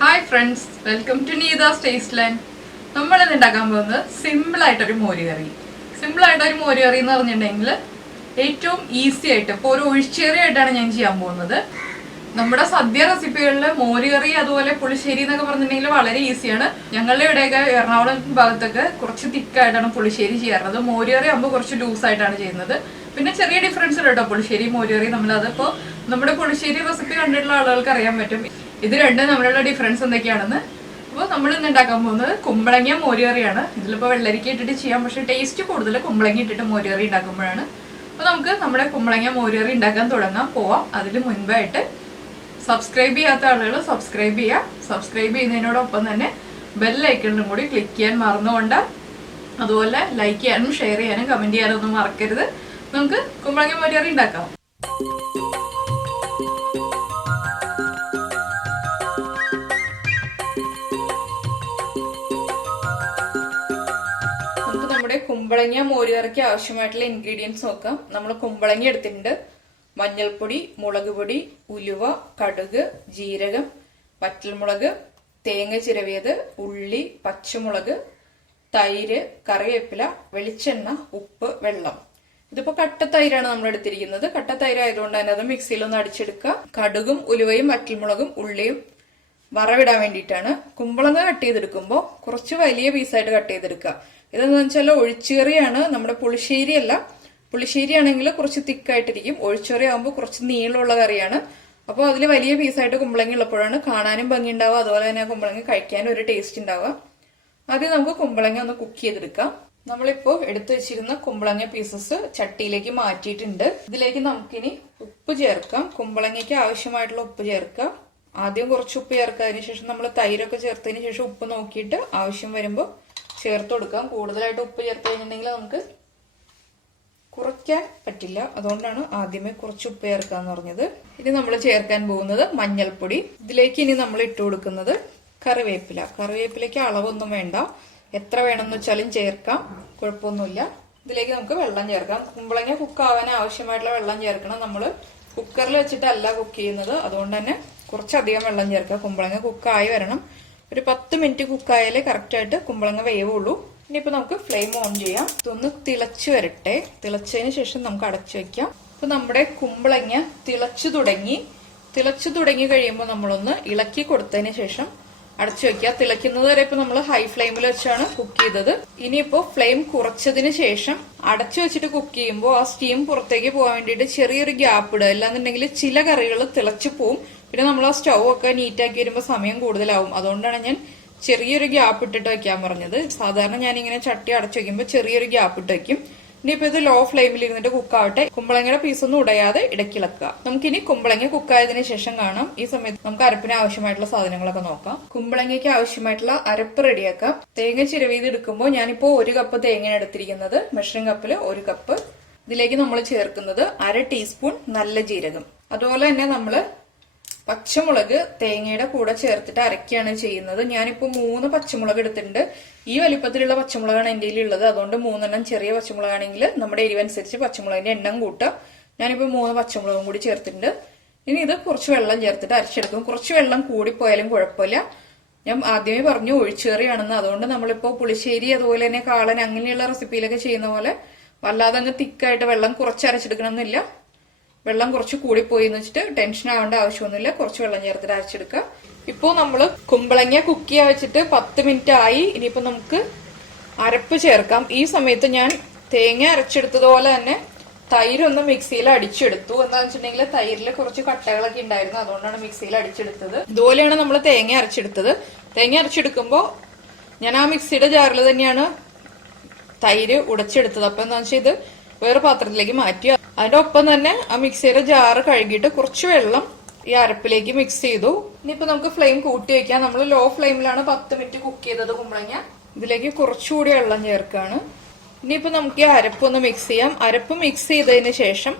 Hi friends, welcome to Neetha's taste line. നമ്മൾ ഇന്ന് ഉണ്ടാക്കാൻ പോകുന്നത് സിമ്പിളായിട്ടൊരു മോരുകറി. സിമ്പിളായിട്ടൊരു മോരുകറി എന്ന് പറഞ്ഞിട്ടുണ്ടെങ്കിൽ ഏറ്റവും ഈസി ആയിട്ട് ഇപ്പോൾ ഒരു ഒഴിച്ചേറി ആയിട്ടാണ് ഞാൻ ചെയ്യാൻ പോകുന്നത്. നമ്മുടെ സദ്യ റെസിപ്പികളിൽ മോരുകറി അതുപോലെ പുളിശ്ശേരി എന്നൊക്കെ പറഞ്ഞിട്ടുണ്ടെങ്കിൽ വളരെ ഈസിയാണ്. ഞങ്ങളുടെ ഇവിടെയൊക്കെ എറണാകുളം ഭാഗത്തൊക്കെ കുറച്ച് തിക്കായിട്ടാണ് പുളിശ്ശേരി ചെയ്യാറുള്ളത്. മോരുകറി ആകുമ്പോൾ കുറച്ച് ലൂസായിട്ടാണ് ചെയ്യുന്നത്. പിന്നെ ചെറിയ ഡിഫറൻസ് ഉണ്ട് കേട്ടോ പുളിശ്ശേരി മോരുകറി. നമ്മളതിപ്പോൾ നമ്മുടെ പുളിശ്ശേരി റെസിപ്പി കണ്ടിട്ടുള്ള ആളുകൾക്ക് അറിയാൻ പറ്റും ഇത് രണ്ടും തമ്മിലുള്ള ഡിഫറൻസ് എന്തൊക്കെയാണെന്ന്. അപ്പോൾ നമ്മൾ ഇന്ന് ഉണ്ടാക്കാൻ പോകുന്നത് കുമ്പളങ്ങ മോരുകറിയാണ്. ഇതിലിപ്പോൾ വെള്ളരിക്ക ഇട്ടിട്ട് ചെയ്യാം, പക്ഷേ ടേസ്റ്റ് കൂടുതൽ കുമ്പളങ്ങ ഇട്ടിട്ട് മോരുകറി ഉണ്ടാക്കുമ്പോഴാണ്. അപ്പോൾ നമുക്ക് നമ്മുടെ കുമ്പളങ്ങ മോരുകറി ഉണ്ടാക്കാൻ പോവാം. അതിന് മുൻപായിട്ട് സബ്സ്ക്രൈബ് ചെയ്യാത്ത ആളുകൾ സബ്സ്ക്രൈബ് ചെയ്യുക. സബ്സ്ക്രൈബ് ചെയ്യുന്നതിനോടൊപ്പം തന്നെ ബെല്ലൈക്കണിലും കൂടി ക്ലിക്ക് ചെയ്യാൻ മറന്നുകൊണ്ട്, അതുപോലെ ലൈക്ക് ചെയ്യാനും ഷെയർ ചെയ്യാനും കമൻറ്റ് ചെയ്യാനും ഒന്നും മറക്കരുത്. നമുക്ക് കുമ്പളങ്ങ മോരുകറി ഉണ്ടാക്കാം. കുമ്പളങ്ങ മോരുകറിക്ക് ആവശ്യമായിട്ടുള്ള ഇൻഗ്രീഡിയൻസ് നോക്കാം. നമ്മൾ കുമ്പളങ്ങ എടുത്തിട്ടുണ്ട്, മഞ്ഞൾപ്പൊടി, മുളക് പൊടി, ഉലുവ, കടുക്, ജീരകം, വറ്റൽമുളക്, തേങ്ങ ചിരവിയത്, ഉള്ളി, പച്ചമുളക്, തൈര്, കറിവേപ്പില, വെളിച്ചെണ്ണ, ഉപ്പ്, വെള്ളം. ഇതിപ്പോ കട്ട തൈരാണ് നമ്മൾ എടുത്തിരിക്കുന്നത്. കട്ട തൈര് ആയതുകൊണ്ട് തന്നെ അത് മിക്സിയിലൊന്ന് അടിച്ചെടുക്കുക. കടുകും ഉലുവയും വറ്റൽമുളകും ഉള്ളിയും വറവിടാൻ വേണ്ടിയിട്ടാണ്. കുമ്പളങ്ങ കട്ട് ചെയ്തെടുക്കുമ്പോൾ കുറച്ച് വലിയ പീസായിട്ട് കട്ട് ചെയ്തെടുക്കുക. ഇതെന്ന് വെച്ചാൽ ഒഴിച്ചുകറിയാണ്, നമ്മുടെ പുളിശ്ശേരി അല്ല. പുളിശ്ശേരി ആണെങ്കിൽ കുറച്ച് തിക്കായിട്ടിരിക്കും, ഒഴിച്ചുകറി ആകുമ്പോൾ കുറച്ച് നീളമുള്ള കറിയാണ്. അപ്പോൾ അതിൽ വലിയ പീസായിട്ട് കുമ്പളങ്ങ ഉള്ളപ്പോഴാണ് കാണാനും ഭംഗി ഉണ്ടാവുക, അതുപോലെ തന്നെ കുമ്പളങ്ങ കഴിക്കാനും ഒരു ടേസ്റ്റ് ഉണ്ടാവുക. ആദ്യം നമുക്ക് കുമ്പളങ്ങ ഒന്ന് കുക്ക് ചെയ്തെടുക്കാം. നമ്മളിപ്പോ എടുത്തു വെച്ചിരുന്ന കുമ്പളങ്ങ പീസസ് ചട്ടിയിലേക്ക് മാറ്റിയിട്ടുണ്ട്. ഇതിലേക്ക് നമുക്കിനി ഉപ്പ് ചേർക്കാം. കുമ്പളങ്ങയ്ക്ക് ആവശ്യമായിട്ടുള്ള ഉപ്പ് ചേർക്കാം. ആദ്യം കുറച്ച് ഉപ്പ് ചേർക്കുക, അതിനുശേഷം നമ്മൾ തൈരൊക്കെ ചേർത്തതിന് ശേഷം ഉപ്പ് നോക്കിയിട്ട് ആവശ്യം വരുമ്പോൾ ചേർത്ത് കൊടുക്കാം. കൂടുതലായിട്ട് ഉപ്പ് ചേർത്ത് കഴിഞ്ഞിട്ടുണ്ടെങ്കിൽ നമുക്ക് കുറയ്ക്കാൻ പറ്റില്ല, അതുകൊണ്ടാണ് ആദ്യമേ കുറച്ച് ഉപ്പ് ചേർക്കാന്ന് പറഞ്ഞത്. ഇനി നമ്മൾ ചേർക്കാൻ പോകുന്നത് മഞ്ഞൾപ്പൊടി. ഇതിലേക്ക് ഇനി നമ്മൾ ഇട്ട് കൊടുക്കുന്നത് കറിവേപ്പില. കറിവേപ്പിലയ്ക്ക് അളവൊന്നും വേണ്ട, എത്ര വേണമെന്ന് വെച്ചാലും ചേർക്കാം, കുഴപ്പമൊന്നുമില്ല. ഇതിലേക്ക് നമുക്ക് വെള്ളം ചേർക്കാം. കുമ്പളങ്ങ കുക്കാവാൻ ആവശ്യമായിട്ടുള്ള വെള്ളം ചേർക്കണം. നമ്മൾ കുക്കറിൽ വെച്ചിട്ടല്ല കുക്ക് ചെയ്യുന്നത്, അതുകൊണ്ട് തന്നെ കുറച്ചധികം വെള്ളം ചേർക്കുക. കുമ്പളങ്ങ കുക്കായി വരണം. ഒരു 10 മിനിറ്റ് കുക്കായാലേ കറക്റ്റായിട്ട് കുമ്പളങ്ങ വേവുള്ളൂ. ഇനിയിപ്പോൾ നമുക്ക് ഫ്ലെയിം ഓൺ ചെയ്യാം. ഇതൊന്ന് തിളച്ചു വരട്ടെ. തിളച്ചതിന് ശേഷം നമുക്ക് അടച്ചു വെക്കാം. ഇപ്പൊ നമ്മുടെ കുമ്പളങ്ങ തിളച്ചു തുടങ്ങി കഴിയുമ്പോൾ നമ്മളൊന്ന് ഇളക്കി കൊടുത്തതിന് ശേഷം അടച്ചു വെക്കുക. തിളയ്ക്കുന്നത് വരെ ഇപ്പൊ നമ്മൾ ഹൈ ഫ്ലെയിമിൽ വെച്ചാണ് കുക്ക് ചെയ്തത്. ഇനിയിപ്പോ ഫ്ലെയിം കുറച്ചതിന് ശേഷം അടച്ചു വെച്ചിട്ട് കുക്ക് ചെയ്യുമ്പോൾ ആ സ്റ്റീം പുറത്തേക്ക് പോകാൻ വേണ്ടിയിട്ട് ചെറിയൊരു ഗ്യാപ്പ് ഇടുക. അല്ലാന്നുണ്ടെങ്കിൽ ചില കറികൾ തിളച്ചു പോവും. പിന്നെ നമ്മൾ ആ സ്റ്റൗ ഒക്കെ നീറ്റാക്കി വരുമ്പോൾ സമയം കൂടുതലാവും. അതുകൊണ്ടാണ് ഞാൻ ചെറിയൊരു ഗ്യാപ്പ് ഇട്ടിട്ട് വെക്കാൻ പറഞ്ഞത്. സാധാരണ ഞാനിങ്ങനെ ചട്ടി അടച്ചു വെക്കുമ്പോൾ ചെറിയൊരു ഗ്യാപ്പ് ഇട്ട് വെക്കും. ഇനിയിപ്പോ ഇത് ലോ ഫ്ലെയിമിൽ ഇരുന്നിട്ട് കുക്കാവട്ടെ. കുമ്പളങ്ങയുടെ പീസൊന്നും ഉടയാതെ ഇടയ്ക്കിളക്കുക. നമുക്കിനി കുമ്പളങ്ങ കുക്കായതിനു ശേഷം കാണാം. ഈ സമയത്ത് നമുക്ക് അരപ്പിന് ആവശ്യമായിട്ടുള്ള സാധനങ്ങളൊക്കെ നോക്കാം. കുമ്പളങ്ങയ്ക്ക് ആവശ്യമായിട്ടുള്ള അരപ്പ് റെഡിയാക്കാം. തേങ്ങ ചിരവിയത് എടുക്കുമ്പോൾ ഞാനിപ്പോ 1 കപ്പ് തേങ്ങയാണ് എടുത്തിരിക്കുന്നത്. മെഷറിംഗ് കപ്പില് 1 കപ്പ്. ഇതിലേക്ക് നമ്മൾ ചേർക്കുന്നത് 1/2 ടീസ്പൂൺ നല്ല ജീരകം. അതുപോലെ തന്നെ നമ്മള് പച്ചമുളക് തേങ്ങയുടെ കൂടെ ചേർത്തിട്ട് അരക്കുകയാണ് ചെയ്യുന്നത്. ഞാനിപ്പോ 3 പച്ചമുളക് എടുത്തിട്ടുണ്ട്. ഈ വലിപ്പത്തിലുള്ള പച്ചമുളകാണ് എന്റെ ഉള്ളത്, അതുകൊണ്ട് 3 ചെറിയ പച്ചമുളകാണെങ്കിൽ നമ്മുടെ എരിവനുസരിച്ച് പച്ചമുളകിന്റെ എണ്ണം കൂട്ടാം. ഞാനിപ്പോ 3 പച്ചമുളകും കൂടി ചേർത്തിട്ടുണ്ട്. ഇനി ഇത് കുറച്ച് വെള്ളം ചേർത്തിട്ട് അരച്ചെടുക്കും. കുറച്ച് വെള്ളം കൂടിപ്പോയാലും കുഴപ്പമില്ല. ഞാൻ ആദ്യമേ പറഞ്ഞു ഒഴിച്ചുകറിയാണെന്ന്, അതുകൊണ്ട് നമ്മളിപ്പോ പുളിശ്ശേരി അതുപോലെ തന്നെ കാളൻ അങ്ങനെയുള്ള റെസിപ്പിയിലൊക്കെ ചെയ്യുന്ന പോലെ വല്ലാതെ അങ്ങ് തിക്കായിട്ട് വെള്ളം കുറച്ച് അരച്ചെടുക്കണം എന്നില്ല. വെള്ളം കുറച്ച് കൂടിപ്പോയി എന്ന് വെച്ചിട്ട് ടെൻഷൻ ആവേണ്ട ആവശ്യമൊന്നുമില്ല. കുറച്ച് വെള്ളം ചേർത്തിട്ട് അരച്ചെടുക്കുക. ഇപ്പോ നമ്മള് കുമ്പളങ്ങ കുക്ക് ചെയ്യാൻ വെച്ചിട്ട് 10 മിനിറ്റ് ആയി. ഇനിയിപ്പോ നമുക്ക് അരപ്പ് ചേർക്കാം. ഈ സമയത്ത് ഞാൻ തേങ്ങ അരച്ചെടുത്തതുപോലെ തന്നെ തൈരൊന്ന് മിക്സിയിൽ അടിച്ചെടുത്തു. എന്താണെന്ന് വെച്ചിട്ടുണ്ടെങ്കിൽ തൈരിൽ കുറച്ച് കട്ടകളൊക്കെ ഉണ്ടായിരുന്നു, അതുകൊണ്ടാണ് മിക്സിയിൽ അടിച്ചെടുത്തത്. ഇതുപോലെയാണ് നമ്മൾ തേങ്ങ അരച്ചെടുത്തത്. തേങ്ങ അരച്ചെടുക്കുമ്പോൾ ഞാൻ ആ മിക്സിയുടെ ജാറിൽ തന്നെയാണ് തൈര് ഉടച്ചെടുത്തത്. അപ്പൊ എന്താണെന്ന് വെച്ചാൽ ഇത് വേറെ പാത്രത്തിലേക്ക് മാറ്റി. അതിന്റെ ഒപ്പം തന്നെ ആ മിക്സിയുടെ ജാറ് കഴുകിയിട്ട് കുറച്ച് വെള്ളം ഈ അരപ്പിലേക്ക് മിക്സ് ചെയ്തു. ഇനിയിപ്പോ നമുക്ക് ഫ്ലെയിം കൂട്ടി വെക്കാം. നമ്മൾ ലോ ഫ്ലെയിമിലാണ് 10 മിനിറ്റ് കുക്ക് ചെയ്തത് കുമ്പളങ്ങ. ഇതിലേക്ക് കുറച്ചുകൂടി വെള്ളം ചേർക്കാണ്. ഇനിയിപ്പോ നമുക്ക് ഈ അരപ്പൊന്ന് മിക്സ് ചെയ്യാം. അരപ്പ് മിക്സ് ചെയ്തതിന് ശേഷം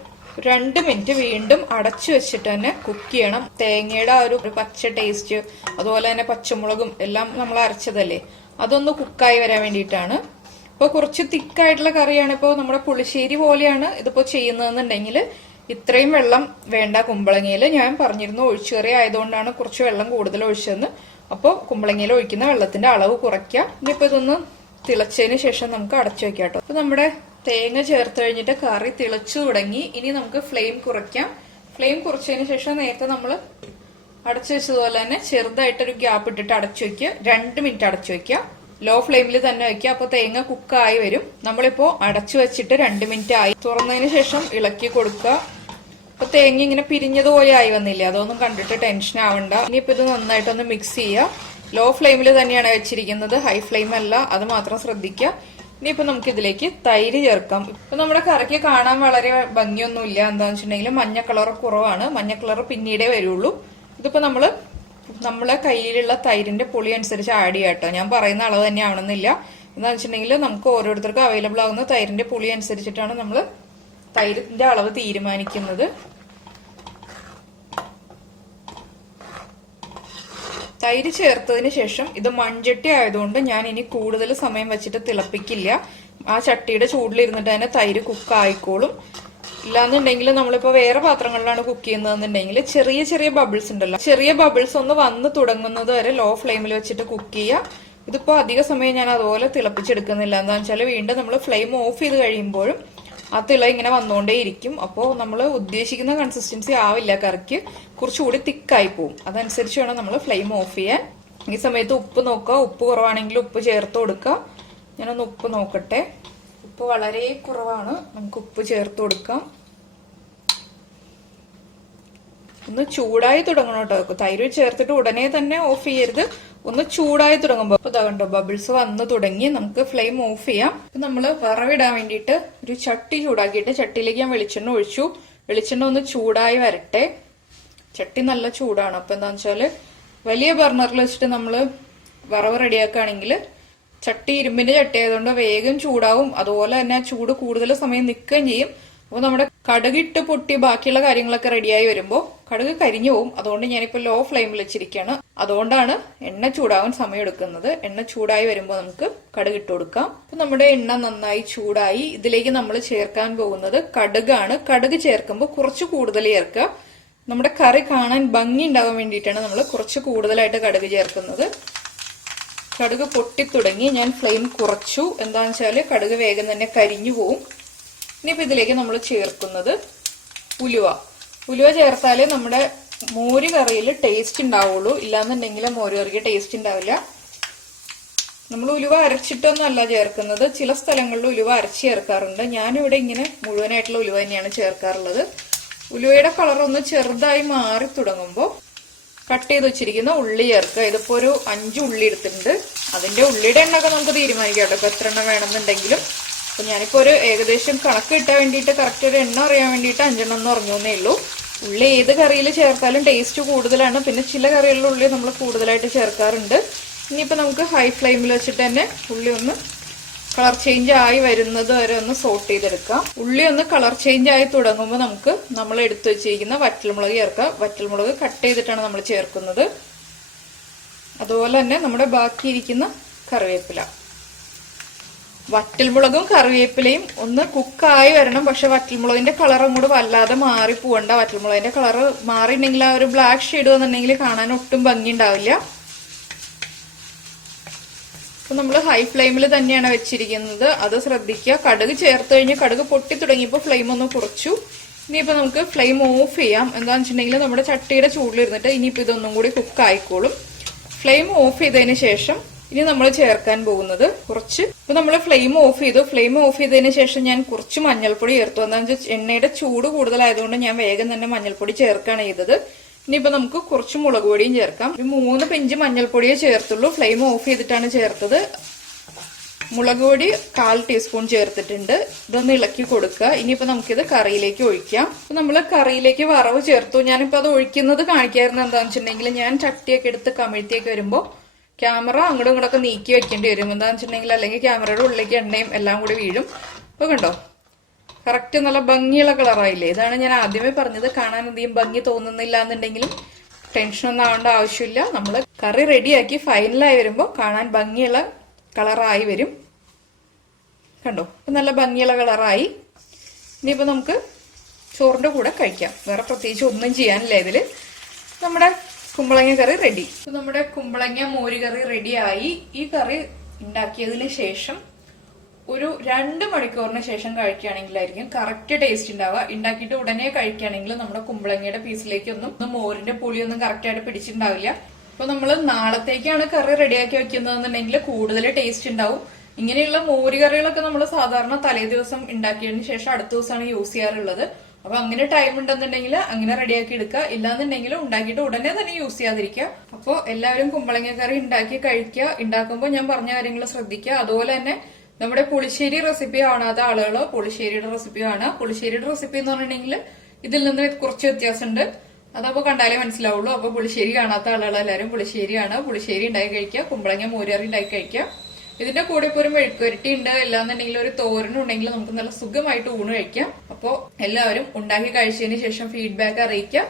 2 മിനിറ്റ് വീണ്ടും അടച്ചു വെച്ചിട്ട് തന്നെ കുക്ക് ചെയ്യണം. തേങ്ങയുടെ ആ ഒരു പച്ച ടേസ്റ്റ്, അതുപോലെ തന്നെ പച്ചമുളകും എല്ലാം നമ്മൾ അരച്ചതല്ലേ, അതൊന്ന് കുക്കായി വരാൻ വേണ്ടിയിട്ടാണ്. ഇപ്പൊ കുറച്ച് തിക്കായിട്ടുള്ള കറിയാണ്. ഇപ്പൊ നമ്മുടെ പുളിശ്ശേരി പോലെയാണ് ഇതിപ്പോ ചെയ്യുന്നതെന്നുണ്ടെങ്കിൽ ഇത്രയും വെള്ളം വേണ്ട കുമ്പളങ്ങിയിൽ. ഞാൻ പറഞ്ഞിരുന്നു ഒഴിച്ചുകറി ആയതുകൊണ്ടാണ് കുറച്ച് വെള്ളം കൂടുതൽ ഒഴിച്ചതെന്ന്. അപ്പോൾ കുമ്പളങ്ങിയിൽ ഒഴിക്കുന്ന വെള്ളത്തിന്റെ അളവ് കുറയ്ക്കുക. ഇനിയിപ്പോൾ ഇതൊന്ന് തിളച്ചതിന് ശേഷം നമുക്ക് അടച്ചു വെക്കാം കേട്ടോ. അപ്പൊ നമ്മുടെ തേങ്ങ ചേർത്ത് കഴിഞ്ഞിട്ട് കറി തിളച്ചു തുടങ്ങി. ഇനി നമുക്ക് ഫ്ലെയിം കുറയ്ക്കാം. ഫ്ലെയിം കുറച്ചതിന് ശേഷം നേരത്തെ നമ്മൾ അടച്ചു വെച്ചതുപോലെ തന്നെ ചെറുതായിട്ടൊരു ഗ്യാപ്പ് ഇട്ടിട്ട് അടച്ചു വെക്കുക. 2 മിനിറ്റ് അടച്ചു വെക്കുക. ലോ ഫ്ലെയിമിൽ തന്നെ വെക്കുക. അപ്പൊ തേങ്ങ കുക്കായി വരും. നമ്മളിപ്പോ അടച്ചു വെച്ചിട്ട് 2 മിനിറ്റ് ആയി. തുറന്നതിന് ശേഷം ഇളക്കി കൊടുക്കുക. അപ്പൊ തേങ്ങ ഇങ്ങനെ പിരിഞ്ഞതുപോലെ ആയി വന്നില്ലേ, അതൊന്നും കണ്ടിട്ട് ടെൻഷൻ ആവണ്ട. ഇനിയിപ്പോ ഇത് നന്നായിട്ടൊന്ന് മിക്സ് ചെയ്യുക. ലോ ഫ്ലെയിമിൽ തന്നെയാണ് വെച്ചിരിക്കുന്നത്, ഹൈ ഫ്ലെയിം അല്ല, അത് മാത്രം ശ്രദ്ധിക്കുക. ഇനിയിപ്പോ നമുക്ക് ഇതിലേക്ക് തൈര് ചേർക്കാം. ഇപ്പൊ നമ്മുടെ കറിക്ക് കാണാൻ വളരെ ഭംഗിയൊന്നുമില്ല. എന്താന്ന് വെച്ചിട്ടുണ്ടെങ്കിൽ മഞ്ഞ കളർ കുറവാണ്. മഞ്ഞ കളർ പിന്നീടേ വരുള്ളൂ. ഇതിപ്പോ നമ്മളെ കയ്യിലുള്ള തൈരിന്റെ പുളി അനുസരിച്ച് ആഡ് ചെയ്യാം കേട്ടോ. ഞാൻ പറയുന്ന അളവ് തന്നെ ആവണമെന്നില്ല. എന്താന്ന് വെച്ചിട്ടുണ്ടെങ്കിൽ നമുക്ക് ഓരോരുത്തർക്കും അവൈലബിൾ ആകുന്ന തൈരിന്റെ പുളി അനുസരിച്ചിട്ടാണ് നമ്മൾ തൈരിന്റെ അളവ് തീരുമാനിക്കുന്നത്. തൈര് ചേർത്തതിന് ശേഷം ഇത് മൺചട്ടി ആയതുകൊണ്ട് ഞാൻ ഇനി കൂടുതൽ സമയം വെച്ചിട്ട് തിളപ്പിക്കില്ല. ആ ചട്ടിയുടെ ചൂടിലിരുന്നിട്ട് തന്നെ തൈര് കുക്ക് ആയിക്കോളും. ഇല്ലാന്നുണ്ടെങ്കിൽ നമ്മളിപ്പോ വേറെ പാത്രങ്ങളിലാണ് കുക്ക് ചെയ്യുന്നതെന്നുണ്ടെങ്കിൽ ചെറിയ ചെറിയ ബബിൾസ് ഉണ്ടല്ലോ, ചെറിയ ബബിൾസ് ഒന്ന് വന്ന് തുടങ്ങുന്നത് വരെ ലോ ഫ്ലെയിമിൽ വെച്ചിട്ട് കുക്ക് ചെയ്യുക. ഇതിപ്പോ അധിക സമയം ഞാൻ അതുപോലെ തിളപ്പിച്ചെടുക്കുന്നില്ല. എന്താണെന്ന് വെച്ചാൽ വീണ്ടും നമ്മൾ ഫ്ലെയിം ഓഫ് ചെയ്ത് കഴിയുമ്പോഴും ആ തിള ഇങ്ങനെ വന്നുകൊണ്ടേയിരിക്കും. അപ്പോൾ നമ്മൾ ഉദ്ദേശിക്കുന്ന കൺസിസ്റ്റൻസി ആവില്ല, കറിക്ക് കുറച്ചുകൂടി തിക്കായി പോവും. അതനുസരിച്ച് വേണം നമ്മൾ ഫ്ലെയിം ഓഫ് ചെയ്യാൻ. ഈ സമയത്ത് ഉപ്പ് നോക്കുക. ഉപ്പ് കുറവാണെങ്കിൽ ഉപ്പ് ചേർത്ത് കൊടുക്കുക. ഞാനൊന്ന് ഉപ്പ് നോക്കട്ടെ. ഉപ്പ് വളരെ കുറവാണ്, നമുക്ക് ഉപ്പ് ചേർത്ത് കൊടുക്കാം. ഒന്ന് ചൂടായി തുടങ്ങണം കേട്ടോ. തൈര് ചേർത്തിട്ട് ഉടനെ തന്നെ ഓഫ് ചെയ്യരുത്. ഒന്ന് ചൂടായി തുടങ്ങുമ്പോൾ ഇതാ കണ്ടോ ബബിൾസ് വന്ന് തുടങ്ങി. നമുക്ക് ഫ്ലെയിം ഓഫ് ചെയ്യാം. നമ്മള് വറവിടാൻ വേണ്ടിയിട്ട് ഒരു ചട്ടി ചൂടാക്കിയിട്ട് ചട്ടിയിലേക്ക് ഞാൻ വെളിച്ചെണ്ണ ഒഴിച്ചു. വെളിച്ചെണ്ണ ഒന്ന് ചൂടായി വരട്ടെ. ചട്ടി നല്ല ചൂടാണ്. അപ്പൊ എന്താന്ന് വെച്ചാല് വലിയ ബർണറിൽ വെച്ചിട്ട് നമ്മള് വറവ് റെഡിയാക്കുകയാണെങ്കിൽ ചട്ടി ഇരുമ്പിന്റെ ചട്ടി ആയതുകൊണ്ട് വേഗം ചൂടാവും. അതുപോലെ തന്നെ ചൂട് കൂടുതൽ സമയം നിൽക്കുകയും ചെയ്യും. അപ്പോൾ നമ്മുടെ കടുകിട്ട് പൊട്ടി ബാക്കിയുള്ള കാര്യങ്ങളൊക്കെ റെഡിയായി വരുമ്പോൾ കടുക് കരിഞ്ഞു പോവും. അതുകൊണ്ട് ഞാനിപ്പോൾ ലോ ഫ്ലെയിമിൽ വെച്ചിരിക്കുകയാണ്. അതുകൊണ്ടാണ് എണ്ണ ചൂടാവാൻ സമയം എടുക്കുന്നത്. എണ്ണ ചൂടായി വരുമ്പോൾ നമുക്ക് കടുക് ഇട്ട് കൊടുക്കാം. അപ്പൊ നമ്മുടെ എണ്ണ നന്നായി ചൂടായി. ഇതിലേക്ക് നമ്മൾ ചേർക്കാൻ പോകുന്നത് കടുകാണ്. കടുക് ചേർക്കുമ്പോൾ കുറച്ച് കൂടുതൽ ചേർക്കുക. നമ്മുടെ കറി കാണാൻ ഭംഗി ഉണ്ടാവാൻ വേണ്ടിയിട്ടാണ് നമ്മൾ കുറച്ച് കൂടുതലായിട്ട് കടുക് ചേർക്കുന്നത്. കടുക് പൊട്ടിത്തുടങ്ങി. ഞാൻ ഫ്ലെയിം കുറച്ചു. എന്താണെന്ന് വെച്ചാൽ കടുക് വേഗം തന്നെ കരിഞ്ഞു പോവും. ഇനിയിപ്പോൾ ഇതിലേക്ക് നമ്മൾ ചേർക്കുന്നത് ഉലുവ. ഉലുവ ചേർത്താലേ നമ്മുടെ മോര് കറിയിൽ ടേസ്റ്റ് ഉണ്ടാവുള്ളൂ. ഇല്ലാന്നുണ്ടെങ്കിൽ മോര് കറിക്ക് ടേസ്റ്റ് ഉണ്ടാവില്ല. നമ്മൾ ഉലുവ അരച്ചിട്ടൊന്നുമല്ല ചേർക്കുന്നത്. ചില സ്ഥലങ്ങളിൽ ഉലുവ അരച്ച് ചേർക്കാറുണ്ട്. ഞാനിവിടെ ഇങ്ങനെ മുഴുവനായിട്ടുള്ള ഉലുവ തന്നെയാണ് ചേർക്കാറുള്ളത്. ഉലുവയുടെ കളർ ഒന്ന് ചെറുതായി മാറി തുടങ്ങുമ്പോൾ കട്ട് ചെയ്ത് വെച്ചിരിക്കുന്ന ഉള്ളി ചേർക്കുക. ഇതിപ്പോ ഒരു 5 ഉള്ളി എടുത്തിട്ടുണ്ട്. അതിന്റെ ഉള്ളിയുടെ എണ്ണൊക്കെ നമുക്ക് തീരുമാനിക്കാം കേട്ടോ, ഇപ്പൊ എത്ര എണ്ണം വേണമെന്നുണ്ടെങ്കിലും. അപ്പൊ ഞാനിപ്പോ ഒരു ഏകദേശം കണക്ക് കിട്ടാൻ വേണ്ടിയിട്ട് കറക്റ്റ് ഒരു എണ്ണ അറിയാൻ വേണ്ടിയിട്ട് 5 എണ്ണം എന്ന് പറഞ്ഞേ ഉള്ളൂ. ഉള്ളി ഏത് കറിയിൽ ചേർത്താലും ടേസ്റ്റ് കൂടുതലാണ്. പിന്നെ ചില കറികളിലെ ഉള്ളി നമ്മൾ കൂടുതലായിട്ട് ചേർക്കാറുണ്ട്. ഇനിയിപ്പോ നമുക്ക് ഹൈ ഫ്ലെയിമിൽ വെച്ചിട്ട് തന്നെ ഉള്ളി ഒന്ന് കളർ ചേഞ്ച് ആയി വരുന്നത് വരെ ഒന്ന് സോട്ട് ചെയ്തെടുക്കാം. ഉള്ളി ഒന്ന് കളർ ചേഞ്ച് ആയി തുടങ്ങുമ്പോൾ നമുക്ക് നമ്മൾ എടുത്തു വെച്ചിരിക്കുന്ന വറ്റൽമുളക് ചേർക്കാം. വറ്റൽമുളക് കട്ട് ചെയ്തിട്ടാണ് നമ്മൾ ചേർക്കുന്നത്. അതുപോലെ തന്നെ നമ്മുടെ ബാക്കിയിരിക്കുന്ന കറിവേപ്പില. വറ്റൽമുളകും കറിവേപ്പിലയും ഒന്ന് കുക്കായി വരണം. പക്ഷെ വറ്റൽമുളകിന്റെ കളർ അങ്ങോട്ട് വല്ലാതെ മാറി പോവണ്ട. വറ്റൽമുളകിന്റെ കളർ മാറിയിട്ടുണ്ടെങ്കിൽ ആ ഒരു ബ്ലാക്ക് ഷെയ്ഡ് വന്നിട്ടുണ്ടെങ്കിൽ കാണാൻ ഒട്ടും ഭംഗി ഉണ്ടാവില്ല. അപ്പൊ നമ്മൾ ഹൈ ഫ്ലെയിമിൽ തന്നെയാണ് വെച്ചിരിക്കുന്നത്, അത് ശ്രദ്ധിക്കുക. കടുക് ചേർത്ത് കഴിഞ്ഞ് കടുക് പൊട്ടി തുടങ്ങിയപ്പോൾ ഫ്ലെയിം ഒന്ന് കുറച്ചു. ഇനിയിപ്പോ നമുക്ക് ഫ്ലെയിം ഓഫ് ചെയ്യാം. എന്താണെന്ന് വെച്ചിട്ടുണ്ടെങ്കിൽ നമ്മുടെ ചട്ടിയുടെ ചൂടിലിരുന്നിട്ട് ഇനിയിപ്പോ ഇതൊന്നും കൂടി കുക്ക് ആയിക്കോളും. ഫ്ലെയിം ഓഫ് ചെയ്തതിന് ശേഷം ഇനി നമ്മൾ ചേർക്കാൻ പോകുന്നത് കുറച്ച്, ഇപ്പൊ നമ്മൾ ഫ്ലെയിം ഓഫ് ചെയ്തു. ഫ്ലെയിം ഓഫ് ചെയ്തതിന് ശേഷം ഞാൻ കുറച്ച് മഞ്ഞൾപ്പൊടി ചേർത്തു. എന്താണെന്ന് വെച്ചാൽ എണ്ണയുടെ ചൂട് കൂടുതലായതുകൊണ്ട് ഞാൻ വേഗം തന്നെ മഞ്ഞൾപ്പൊടി ചേർക്കാണ് ചെയ്തത്. ഇനിയിപ്പോ നമുക്ക് കുറച്ച് മുളക് പൊടിയും ചേർക്കാം. ഒരു 3 പിഞ്ച് മഞ്ഞൾപ്പൊടിയെ ചേർത്തുള്ളൂ. ഫ്ലെയിം ഓഫ് ചെയ്തിട്ടാണ് ചേർത്തത്. മുളക് പൊടി 1/4 ടീസ്പൂൺ ചേർത്തിട്ടുണ്ട്. ഇതൊന്ന് ഇളക്കി കൊടുക്കുക. ഇനിയിപ്പോ നമുക്കിത് കറിയിലേക്ക് ഒഴിക്കാം. അപ്പൊ നമ്മള് കറിയിലേക്ക് വറവ് ചേർത്തു. ഞാനിപ്പോ അത് ഒഴിക്കുന്നത് കാണിക്കായിരുന്നു. എന്താണെന്ന് വെച്ചിട്ടുണ്ടെങ്കിൽ ഞാൻ ചട്ടിയൊക്കെ എടുത്ത് കമിഴ്ത്തിയൊക്കെ വരുമ്പോ ക്യാമറ അങ്ങോട്ടും ഇങ്ങോട്ടൊക്കെ നീക്കി വെക്കേണ്ടി വരും. എന്താണെന്ന് വെച്ചിട്ടുണ്ടെങ്കിൽ അല്ലെങ്കിൽ ക്യാമറയുടെ ഉള്ളിലേക്ക് എണ്ണയും എല്ലാം കൂടി വീഴും. അപ്പൊ കണ്ടോ കറക്റ്റ് നല്ല ഭംഗിയുള്ള കളറായില്ലേ. ഇതാണ് ഞാൻ ആദ്യമേ പറഞ്ഞത്, കാണാൻ അധികം ഭംഗി തോന്നുന്നില്ല എന്നുണ്ടെങ്കിലും ടെൻഷനൊന്നും ആവേണ്ട ആവശ്യമില്ല. നമ്മൾ കറി റെഡിയാക്കി ഫൈനലായി വരുമ്പോൾ കാണാൻ ഭംഗിയുള്ള കളറായി വരും. കണ്ടോ, നല്ല ഭംഗിയുള്ള കളറായി. ഇനിയിപ്പോ നമുക്ക് ചോറിൻ്റെ കൂടെ കഴിക്കാം. വേറെ പ്രത്യേകിച്ച് ഒന്നും ചെയ്യാനില്ല ഇതിൽ. നമ്മുടെ കുമ്പളങ്ങ കറി റെഡി. നമ്മുടെ കുമ്പളങ്ങ മോര് കറി റെഡിയായി. ഈ കറി ഉണ്ടാക്കിയതിന് ശേഷം ഒരു 2 മണിക്കൂറിന് ശേഷം കഴിക്കുകയാണെങ്കിലായിരിക്കും കറക്റ്റ് ടേസ്റ്റ് ഉണ്ടാവുക. ഉണ്ടാക്കിയിട്ട് ഉടനെ കഴിക്കുകയാണെങ്കിൽ നമ്മുടെ കുമ്പളങ്ങയുടെ പീസിലേക്കൊന്നും മോരിന്റെ പുളിയൊന്നും കറക്റ്റ് ആയിട്ട് പിടിച്ചിട്ടുണ്ടാവില്ല. അപ്പൊ നമ്മൾ നാളത്തേക്കാണ് കറി റെഡിയാക്കി വെക്കുന്നതെന്നുണ്ടെങ്കിൽ കൂടുതൽ ടേസ്റ്റ് ഉണ്ടാവും. ഇങ്ങനെയുള്ള മോര് കറികളൊക്കെ നമ്മൾ സാധാരണ തലേ ദിവസം ഉണ്ടാക്കിയതിന് ശേഷം അടുത്ത ദിവസമാണ് യൂസ് ചെയ്യാറുള്ളത്. അപ്പൊ അങ്ങനെ ടൈം ഉണ്ടെന്നുണ്ടെങ്കിൽ അങ്ങനെ റെഡിയാക്കി എടുക്കുക. ഇല്ലാന്നുണ്ടെങ്കിൽ ഉണ്ടാക്കിയിട്ട് ഉടനെ തന്നെ യൂസ് ചെയ്യാതിരിക്കുക. അപ്പോൾ എല്ലാവരും കുമ്പളങ്ങ കറി ഉണ്ടാക്കി കഴിക്കുക. ഉണ്ടാക്കുമ്പോൾ ഞാൻ പറഞ്ഞ കാര്യങ്ങൾ ശ്രദ്ധിക്കുക. അതുപോലെ തന്നെ നമ്മുടെ പുളിശ്ശേരി റെസിപ്പി കാണാത്ത ആളുകളോ പുളിശ്ശേരിയുടെ റെസിപ്പി കാണുക. പുളിശ്ശേരിയുടെ റെസിപ്പി എന്ന് പറഞ്ഞിട്ടുണ്ടെങ്കിൽ ഇതിൽ നിന്ന് കുറച്ച് വ്യത്യാസമുണ്ട്. അതപ്പോ കണ്ടാലേ മനസ്സിലാവുള്ളൂ. അപ്പൊ പുളിശ്ശേരി കാണാത്ത ആളുകൾ എല്ലാവരും പുളിശ്ശേരിയാണ്. പുളിശ്ശേരി ഉണ്ടാക്കി കഴിക്കുക. കുമ്പളങ്ങ മോരുകറി ഉണ്ടാക്കി കഴിക്കുക. ഇതിന്റെ കൂടെ ഇപ്പോൾ ഒരു മെഴുക്കുവരട്ടി ഉണ്ട്, അല്ലാന്നുണ്ടെങ്കിൽ ഒരു തോരനും ഉണ്ടെങ്കിൽ നമുക്ക് നല്ല സുഖമായിട്ട് ഊണ് കഴിക്കാം. അപ്പോൾ എല്ലാവരും ഉണ്ടാക്കി കഴിച്ചതിന് ശേഷം ഫീഡ്ബാക്ക് അറിയിക്കുക.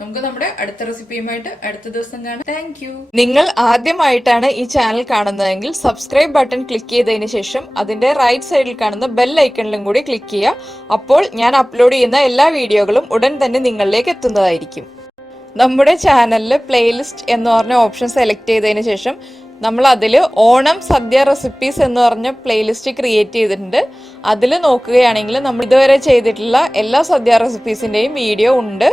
നമുക്ക് നമ്മുടെ അടുത്ത റെസിപ്പിയുമായിട്ട് അടുത്ത ദിവസം കാണാം. Thank you. നിങ്ങൾ ആദ്യമായിട്ടാണ് ഈ ചാനൽ കാണുന്നതെങ്കിൽ സബ്സ്ക്രൈബ് ബട്ടൺ ക്ലിക്ക് ചെയ്തതിന് ശേഷം അതിന്റെ റൈറ്റ് സൈഡിൽ കാണുന്ന ബെൽ ഐക്കണിലും കൂടി ക്ലിക്ക് ചെയ്യുക. അപ്പോൾ ഞാൻ അപ്ലോഡ് ചെയ്യുന്ന എല്ലാ വീഡിയോകളും ഉടൻ തന്നെ നിങ്ങളിലേക്ക് എത്തുന്നതായിരിക്കും. നമ്മുടെ ചാനലിൽ പ്ലേലിസ്റ്റ് എന്ന് പറഞ്ഞ ഓപ്ഷൻ സെലക്ട് ചെയ്തതിന് ശേഷം നമ്മൾ അതിൽ ഓണം സദ്യ റെസിപ്പീസ് എന്ന് പറഞ്ഞ പ്ലേലിസ്റ്റ് ക്രിയേറ്റ് ചെയ്തിട്ടുണ്ട്. അതിൽ നോക്കുകയാണെങ്കിൽ നമ്മൾ ഇതുവരെ ചെയ്തിട്ടുള്ള എല്ലാ സദ്യ റെസിപ്പീസിൻ്റെയും വീഡിയോ ഉണ്ട്.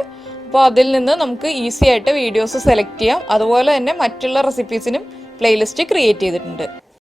അപ്പോൾ അതിൽ നിന്ന് നമുക്ക് ഈസി ആയിട്ട് വീഡിയോസ് സെലക്ട് ചെയ്യാം. അതുപോലെ തന്നെ മറ്റുള്ള റെസിപ്പീസിനും പ്ലേലിസ്റ്റ് ക്രിയേറ്റ് ചെയ്തിട്ടുണ്ട്.